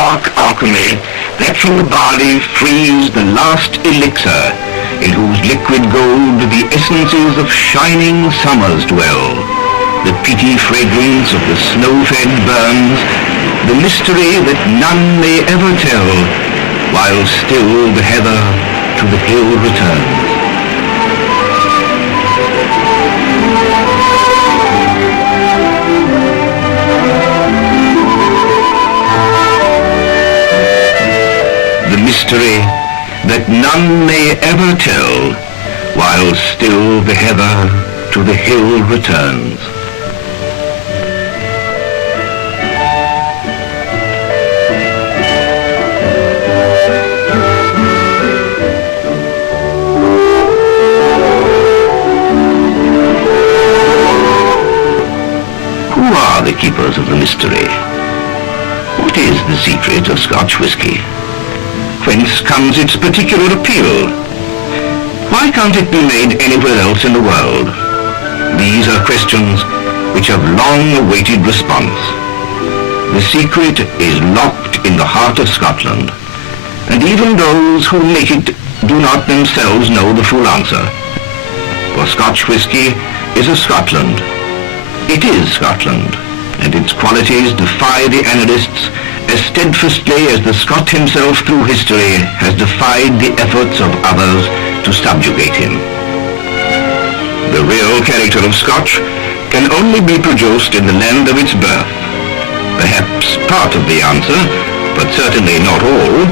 dark alchemy that from the barley frees the last elixir, in whose liquid gold the essences of shining summers dwell. The peaty fragrance of the snow-fed burns, the mystery that none may ever tell, while still the heather to the hill returns. The mystery that none may ever tell, while still the heather to the hill returns. Who are the keepers of the mystery? What is the secret of Scotch whisky? Whence comes its particular appeal? Why can't it be made anywhere else in the world? These are questions which have long awaited response. The secret is locked in the heart of Scotland, and even those who make it do not themselves know the full answer. For Scotch whisky is of Scotland. It is Scotland, and its qualities defy the analysts as steadfastly as the Scot himself through history has defied the efforts of others to subjugate him. The real character of Scotch can only be produced in the land of its birth. Perhaps part of the answer, but certainly not all,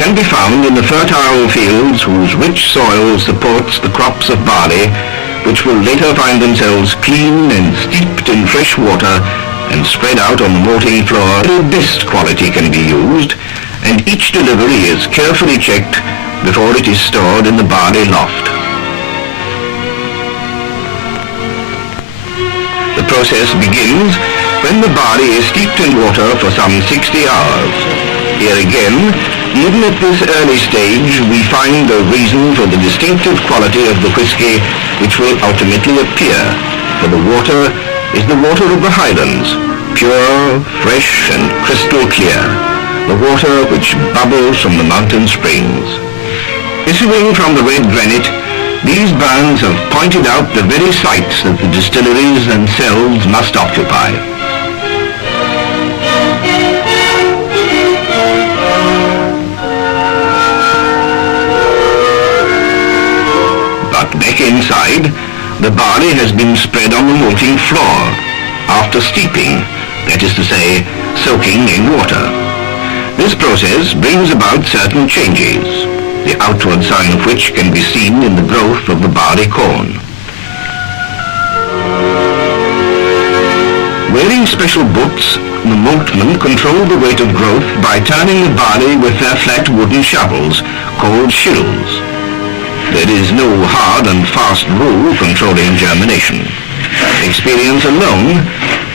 can be found in the fertile fields whose rich soil supports the crops of barley, which will later find themselves clean and steeped in fresh water and spread out on the malting floor. The best quality can be used, and each delivery is carefully checked before it is stored in the barley loft. The process begins when the barley is steeped in water for some 60 hours. Here again, even at this early stage, we find the reason for the distinctive quality of the whisky which will ultimately appear, for the water is the water of the Highlands, pure, fresh and crystal clear, the water which bubbles from the mountain springs. Issuing from the red granite, these burns have pointed out the very sites that the distilleries themselves must occupy. But back inside, the barley has been spread on the malting floor, after steeping, that is to say, soaking in water. This process brings about certain changes, the outward sign of which can be seen in the growth of the barley corn. Wearing special boots, the maltmen control the rate of growth by turning the barley with their flat wooden shovels, called shills. There is no hard and fast rule controlling germination. Experience alone,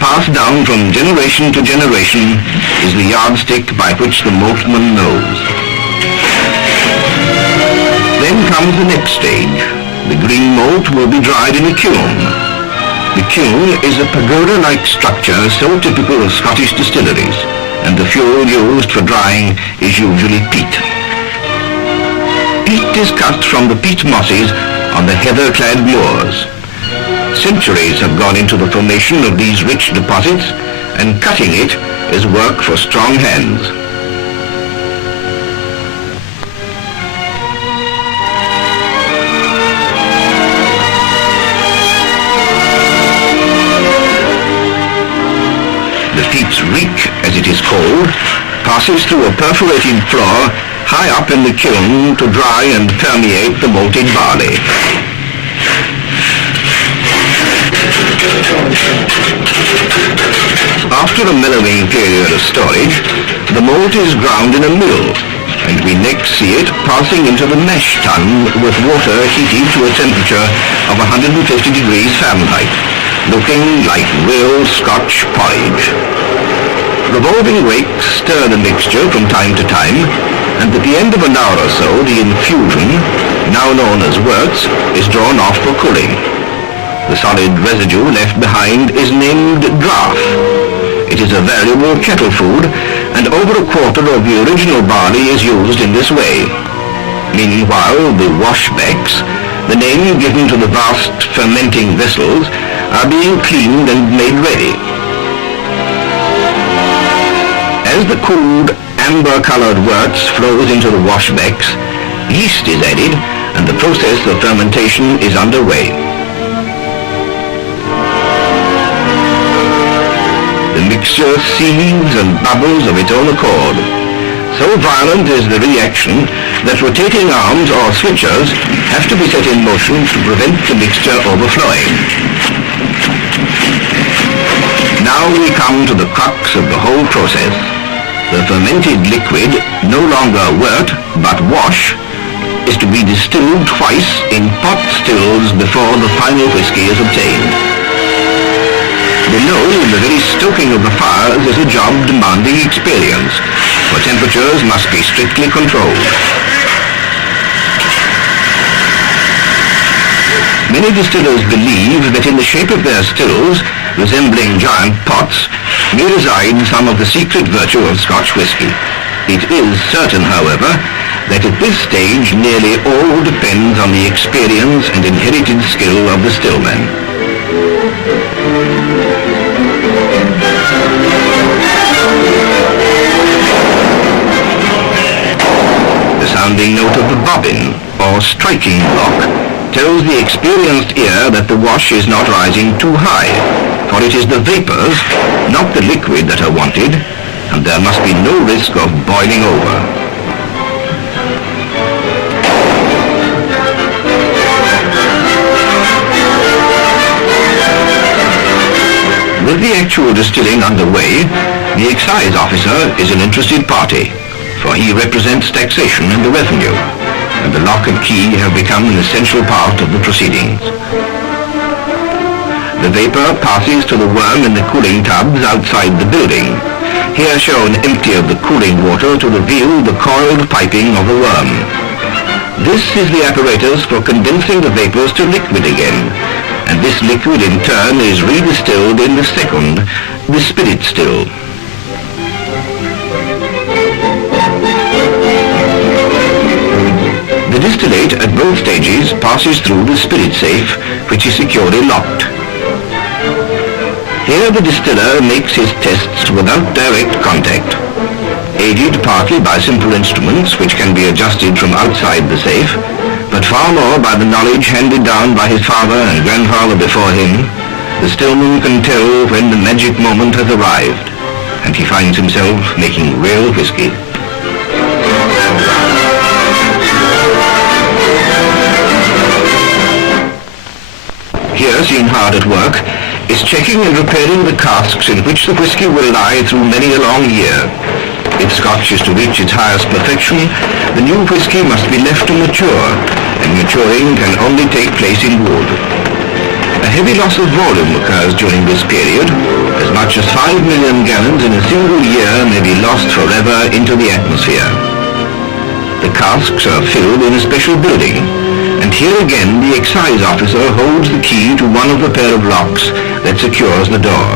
passed down from generation to generation, is the yardstick by which the maltman knows. Then comes the next stage. The green malt will be dried in a kiln. The kiln is a pagoda-like structure so typical of Scottish distilleries, and the fuel used for drying is usually peat. Peat is cut from the peat mosses on the heather-clad moors. Centuries have gone into the formation of these rich deposits, and cutting it is work for strong hands. The peat's reek, as it is called, passes through a perforated floor high up in the kiln to dry and permeate the malted barley. After a mellowing period of storage, the malt is ground in a mill, and we next see it passing into the mash tun with water heated to a temperature of 150 degrees Fahrenheit, looking like real Scotch porridge. Revolving rakes stir the mixture from time to time, and at the end of an hour or so, the infusion, now known as worts, is drawn off for cooling. The solid residue left behind is named draff. It is a valuable kettle food, and over a quarter of the original barley is used in this way. Meanwhile, the washbacks, the name given to the vast fermenting vessels, are being cleaned and made ready. As the cooled, amber-colored worts flows into the washbacks, yeast is added and the process of fermentation is underway. The mixture seethes and bubbles of its own accord. So violent is the reaction that rotating arms or switchers have to be set in motion to prevent the mixture overflowing. Now we come to the crux of the whole process. The fermented liquid, no longer wort but wash, is to be distilled twice in pot stills before the final whisky is obtained. Below, the very stoking of the fires is a job demanding experience, for temperatures must be strictly controlled. Many distillers believe that in the shape of their stills, resembling giant pots, may reside some of the secret virtue of Scotch whisky. It is certain, however, that at this stage nearly all depends on the experience and inherited skill of the stillman. The sounding note of the bobbin, or striking block, tells the experienced ear that the wash is not rising too high, for it is the vapors, not the liquid, that are wanted, and there must be no risk of boiling over. With the actual distilling underway, the excise officer is an interested party, for he represents taxation and the revenue, and the lock and key have become an essential part of the proceedings. The vapor passes to the worm in the cooling tubs outside the building, here shown empty of the cooling water to reveal the coiled piping of the worm. This is the apparatus for condensing the vapors to liquid again, and this liquid in turn is redistilled in the second, the spirit still. The distillate at both stages passes through the spirit safe, which is securely locked. Here the distiller makes his tests without direct contact, aided partly by simple instruments which can be adjusted from outside the safe, but far more by the knowledge handed down by his father and grandfather before him. The stillman can tell when the magic moment has arrived, and he finds himself making real whisky. Here, seen hard at work, is checking and repairing the casks in which the whisky will lie through many a long year. If Scotch is to reach its highest perfection, the new whisky must be left to mature, and maturing can only take place in wood. A heavy loss of volume occurs during this period. As much as 5 million gallons in a single year may be lost forever into the atmosphere. The casks are filled in a special building, and here again the excise officer holds the key to one of the pair of locks that secures the door.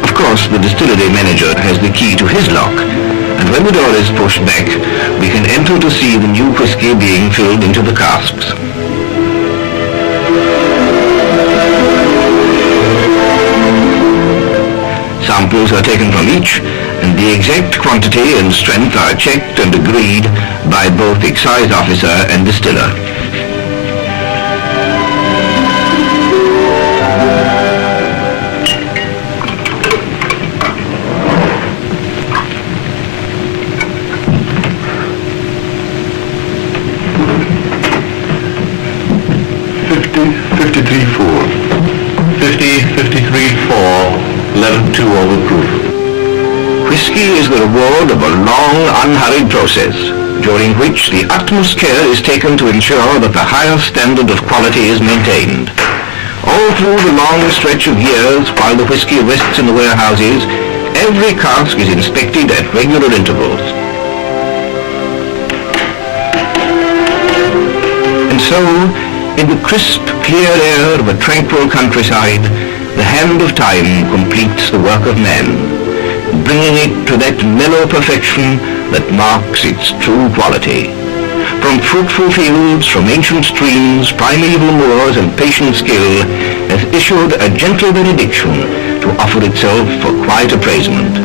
Of course, the distillery manager has the key to his lock, and when the door is pushed back, we can enter to see the new whisky being filled into the casks. Samples are taken from each, and the exact quantity and strength are checked and agreed by both excise officer and distiller. Whisky is the reward of a long, unhurried process, during which the utmost care is taken to ensure that the highest standard of quality is maintained. All through the long stretch of years while the whisky rests in the warehouses, every cask is inspected at regular intervals. And so, in the crisp, clear air of a tranquil countryside, the hand of time completes the work of man, bringing it to that mellow perfection that marks its true quality. From fruitful fields, from ancient streams, primeval moors, and patient skill, has issued a gentle benediction to offer itself for quiet appraisement.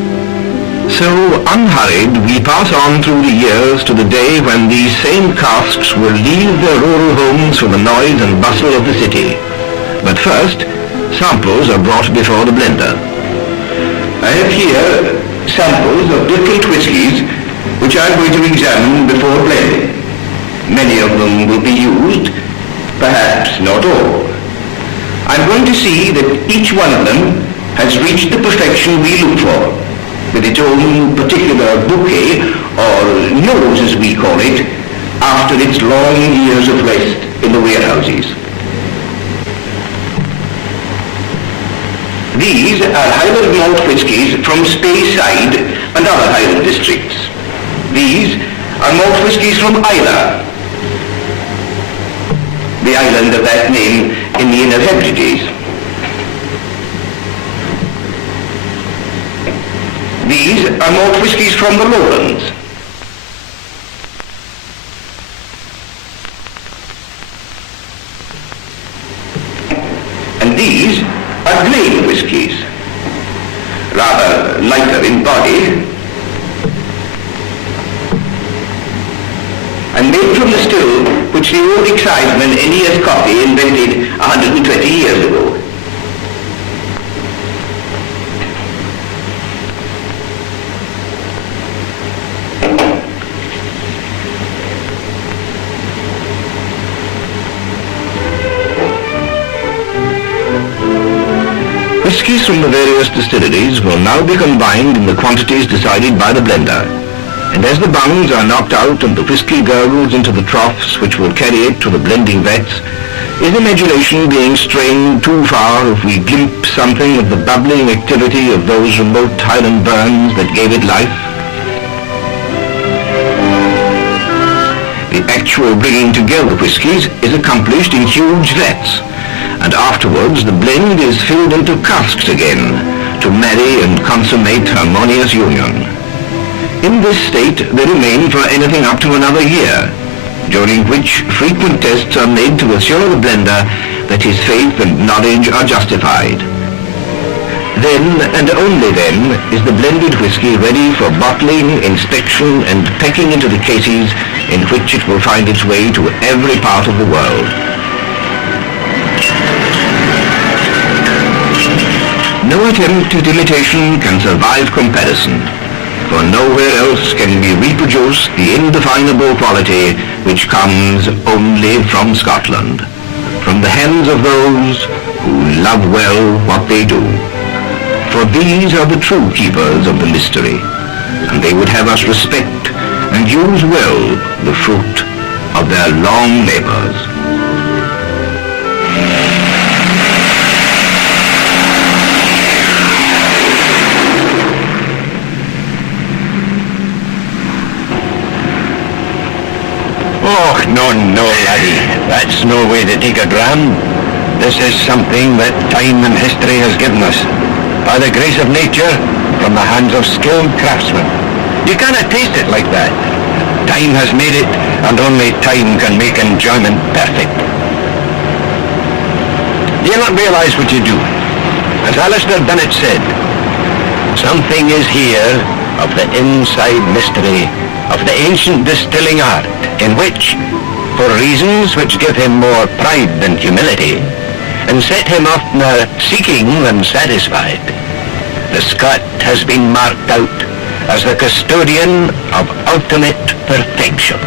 So, unhurried, we pass on through the years to the day when these same casks will leave their rural homes for the noise and bustle of the city. But first, samples are brought before the blender. I have here samples of different whiskies which I am going to examine before blending. Many of them will be used, perhaps not all. I'm going to see that each one of them has reached the perfection we look for, with its own particular bouquet, or nose as we call it, after its long years of rest in the warehouses. These are Highland malt whiskies from Speyside and other Highland districts. These are malt whiskies from Islay, the island of that name in the Inner Hebrides. These are malt whiskies from the Lowlands. And these are grain whiskies, rather lighter in body, and made from the still which the old exciseman Elias Coffey invented 120 years ago. Whiskies from the various distilleries will now be combined in the quantities decided by the blender. And as the bungs are knocked out and the whiskey gurgles into the troughs which will carry it to the blending vats, is imagination being strained too far if we glimpse something of the bubbling activity of those remote Highland burns that gave it life? The actual bringing together whiskies is accomplished in huge vats, and afterwards the blend is filled into casks again to marry and consummate harmonious union. In this state they remain for anything up to another year, during which frequent tests are made to assure the blender that his faith and knowledge are justified. Then, and only then, is the blended whiskey ready for bottling, inspection, and packing into the cases in which it will find its way to every part of the world. No attempt at imitation can survive comparison, for nowhere else can we reproduce the indefinable quality which comes only from Scotland, from the hands of those who love well what they do. For these are the true keepers of the mystery, and they would have us respect and use well the fruit of their long labors. Oh, no, laddie. That's no way to take a dram. This is something that time and history has given us, by the grace of nature, from the hands of skilled craftsmen. You cannot taste it like that. Time has made it, and only time can make enjoyment perfect. Do you not realize what you do? As Alistair Bennett said, something is here of the inside mystery of the ancient distilling art, in which, for reasons which give him more pride than humility, and set him oftener seeking than satisfied, the Scot has been marked out as the custodian of ultimate perfection.